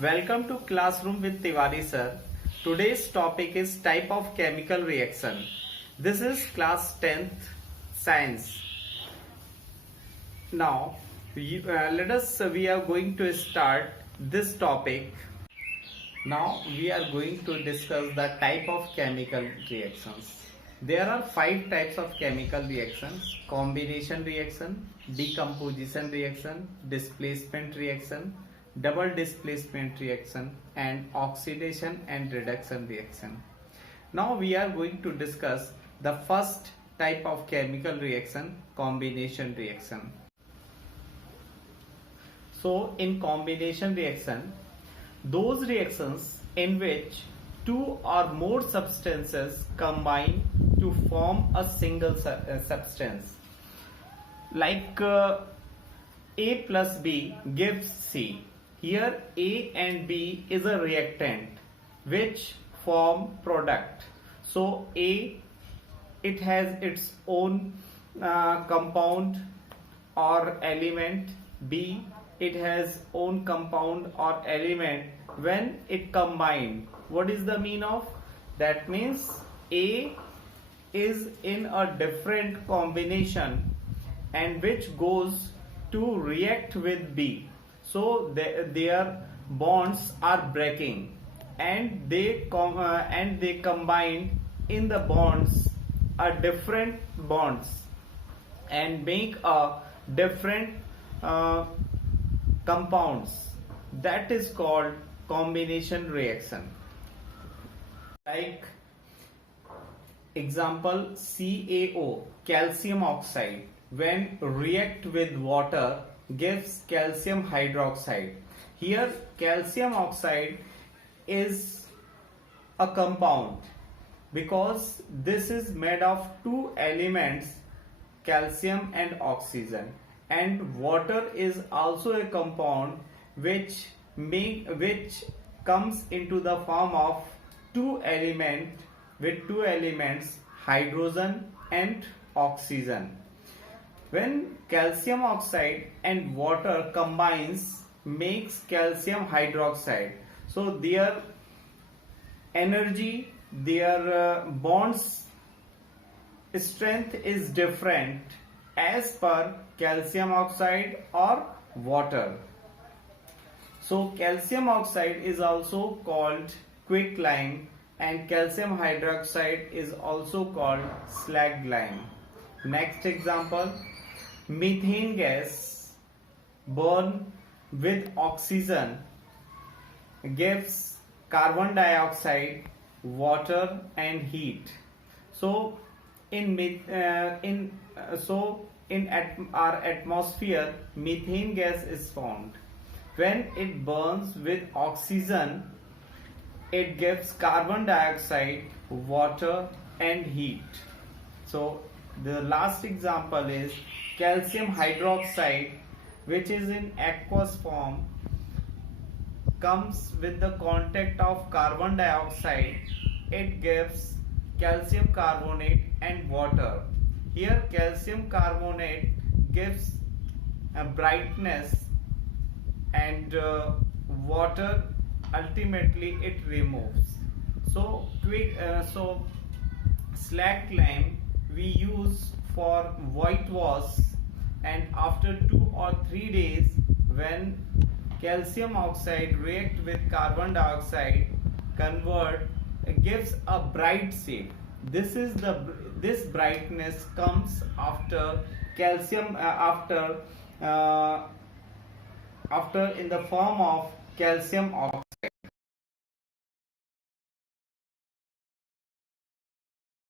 Welcome to Classroom with Tiwari sir. Today's topic is type of chemical reaction. This is class 10th science. Now we are going to start this topic. Now we are going to discuss the type of chemical reactions. There are 5 types of chemical reactions: combination reaction, decomposition reaction, displacement reaction, double displacement reaction, and oxidation and reduction reaction. Now we are going to discuss the first type of chemical reaction, combination reaction. So in combination reaction, those reactions in which two or more substances combine to form a single substance, like A plus B gives C. Here A and B is a reactant which form product. So A, it has its own compound or element. B, it has own compound or element. When it combined, what is the mean of? That means A is in a different combination and which goes to react with B. So their bonds are breaking and they combine in the bonds a different bonds and make a different compounds. That is called combination reaction. Like example, CaO, calcium oxide, when react with water gives calcium hydroxide. Here calcium oxide is a compound because this is made of two elements, calcium and oxygen, and water is also a compound which comes into the form of two elements, hydrogen and oxygen. When calcium oxide and water combines makes calcium hydroxide. So their energy, their bonds strength is different as per calcium oxide or water. So calcium oxide is also called quicklime and calcium hydroxide is also called slag lime. Next example, methane gas burn with oxygen gives carbon dioxide, water and heat. So our atmosphere methane gas is formed. When it burns with oxygen, it gives carbon dioxide, water and heat. So the last example is calcium hydroxide, which is in aqueous form, comes with the contact of carbon dioxide. It gives calcium carbonate and water. Here calcium carbonate gives a brightness and water ultimately it removes. So slag lime we use for whitewash, and after 2 or 3 days when calcium oxide react with carbon dioxide gives a bright shape. This brightness comes after calcium after in the form of calcium oxide.